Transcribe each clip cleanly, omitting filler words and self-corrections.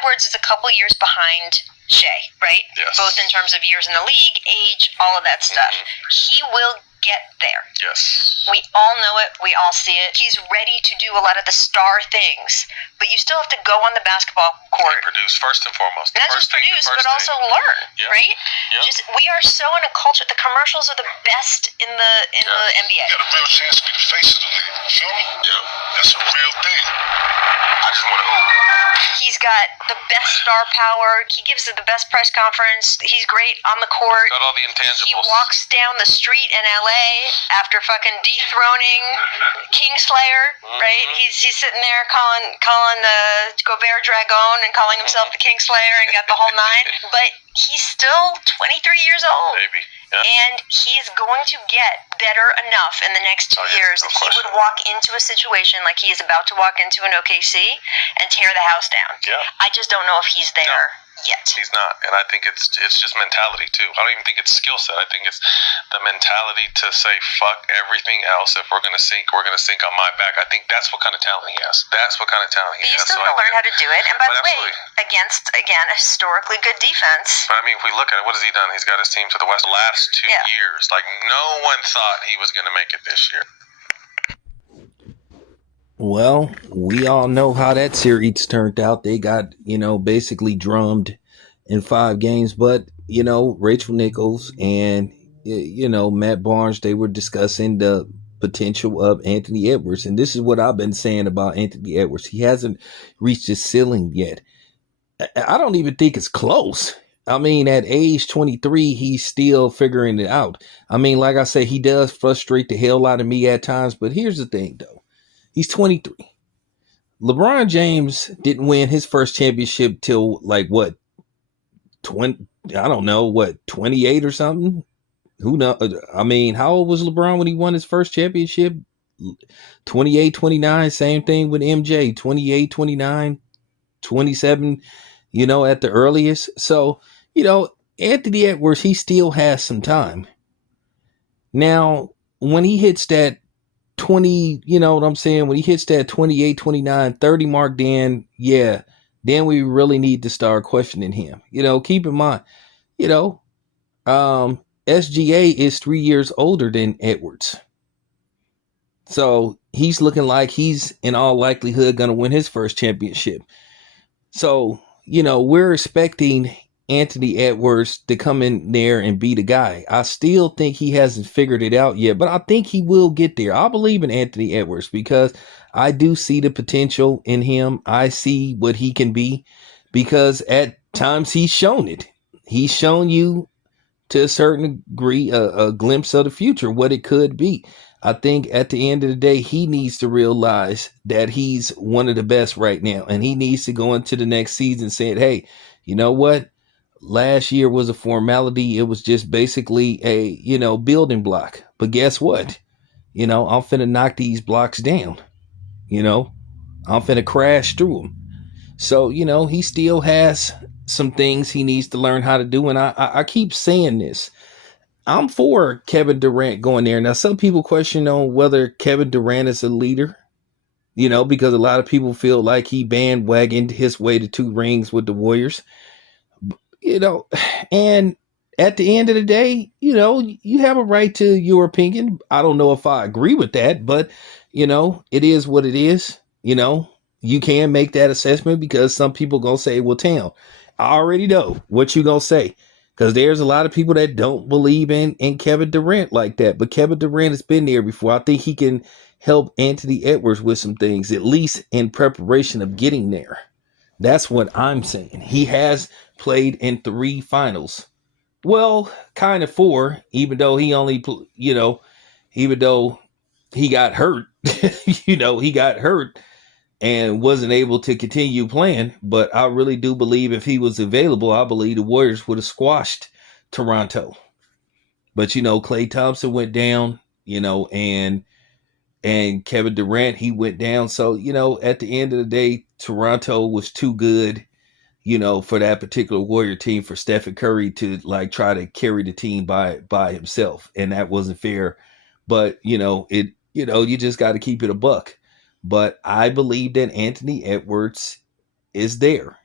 Edwards is a couple years behind Shea, right? Yes. Both in terms of years in the league, age, all of that stuff. He will get there. Yes. We all know it. We all see it. He's ready to do a lot of the star things, but you still have to go on the basketball court. And produce first and foremost. Not just produce, but also learn, right? Yeah. Just we are so in a culture. The commercials are the best in the NBA. You got a real chance to be the face of the league. You feel me? Yeah. That's a real thing. I just want to hoop. He's got the best star power. He gives the best press conference. He's great on the court. Got all the intangibles. He walks down the street in LA after fucking dethroning Kingslayer, right? He's sitting there calling the Gobert Dragon and calling himself the Kingslayer and got the whole nine. But he's still 23 years old. Maybe. Yeah. And he's going to get better enough in the next 2 years that he would walk into a situation like he is about to walk into an OKC and tear the house down. Yeah. I just don't know if he's there yet. He's not, and I think it's just mentality too. I don't even think it's skill set. I think it's the mentality to say fuck everything else. If we're gonna sink, we're gonna sink on my back. I think that's what kind of talent he has. That's what kind of talent he But you has. still gotta learn how to do it. And by the way, absolutely. against again a historically good defense. But I mean, if we look at it, what has he done? He's got his team to the West the last 2 years. Like no one thought he was gonna make it this year. Well, we all know how that series turned out. They got, basically drummed in 5 games. But, Rachel Nichols and, Matt Barnes, they were discussing the potential of Anthony Edwards. And this is what I've been saying about Anthony Edwards. He hasn't reached his ceiling yet. I don't even think it's close. I mean, at age 23, he's still figuring it out. I mean, like I said, he does frustrate the hell out of me at times. But here's the thing, though. He's 23. LeBron James didn't win his first championship till 20? I don't know, 28 or something? Who knows? I mean, how old was LeBron when he won his first championship? 28, 29. Same thing with MJ. 28, 29, 27. At the earliest. So, Anthony Edwards, he still has some time. Now, when he hits that 20, when he hits that 28, 29, 30 mark, then we really need to start questioning him. Keep in mind, SGA is 3 years older than Edwards. So he's looking like he's in all likelihood going to win his first championship. So, we're expecting Anthony Edwards to come in there and be the guy. I still think he hasn't figured it out yet, but I think he will get there. I believe in Anthony Edwards because I do see the potential in him. I see what he can be because at times he's shown it. He's shown you to a certain degree a glimpse of the future, what it could be. I think at the end of the day, he needs to realize that he's one of the best right now, and he needs to go into the next season saying, hey, you know what? Last year was a formality. It was just basically a, building block. But guess what? I'm finna knock these blocks down. I'm finna crash through them. So, he still has some things he needs to learn how to do. And I keep saying this. I'm for Kevin Durant going there. Now, some people question on whether Kevin Durant is a leader, because a lot of people feel like he bandwagoned his way to 2 rings with the Warriors. And at the end of the day, you have a right to your opinion. I don't know if I agree with that, but, it is what it is. You can make that assessment because some people going to say, well, Tam, I already know what you going to say. Because there's a lot of people that don't believe in Kevin Durant like that. But Kevin Durant has been there before. I think he can help Anthony Edwards with some things, at least in preparation of getting there. That's what I'm saying. He has played in 3 finals. Well, kind of 4, even though he only, even though he got hurt, he got hurt and wasn't able to continue playing. But I really do believe if he was available, I believe the Warriors would have squashed Toronto. But, Klay Thompson went down, and Kevin Durant, he went down. So, at the end of the day, Toronto was too good, for that particular Warrior team, for Stephen Curry to try to carry the team by himself. And that wasn't fair. But, you just got to keep it a buck. But I believe that Anthony Edwards is there.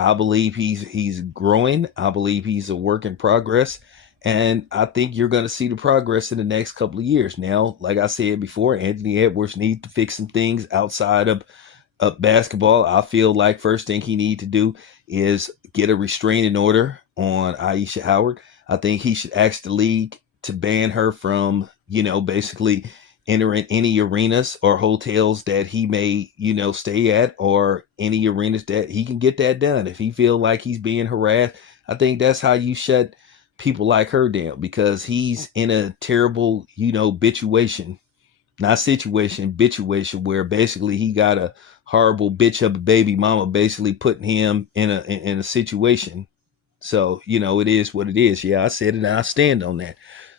I believe he's growing. I believe he's a work in progress. And I think you're going to see the progress in the next couple of years. Now, like I said before, Anthony Edwards needs to fix some things outside of basketball. I feel like first thing he need to do is get a restraining order on Aisha Howard. I think he should ask the league to ban her from, basically entering any arenas or hotels that he may, stay at, or any arenas that he can get that done. If he feel like he's being harassed, I think that's how you shut people like her down, because he's in a terrible, bitchation where basically he got a horrible bitch of a baby mama basically putting him in a situation. So, it is what it is. Yeah, I said it and I stand on that.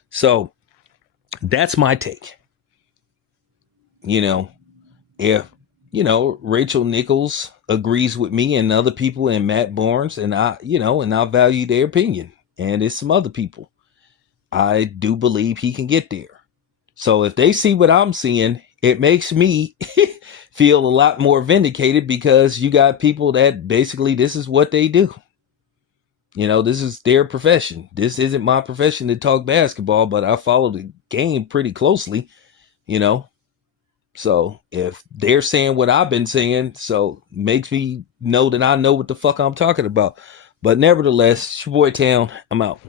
So that's my take. If, Rachel Nichols agrees with me and other people and Matt Barnes, and I value their opinion, and it's some other people, I do believe he can get there. So if they see what I'm seeing, it makes me feel a lot more vindicated, because you got people that basically this is what they do. This is their profession. This isn't my profession to talk basketball, but I follow the game pretty closely, So if they're saying what I've been saying, so makes me know that I know what the fuck I'm talking about. But nevertheless, it's your boy Town. I'm out.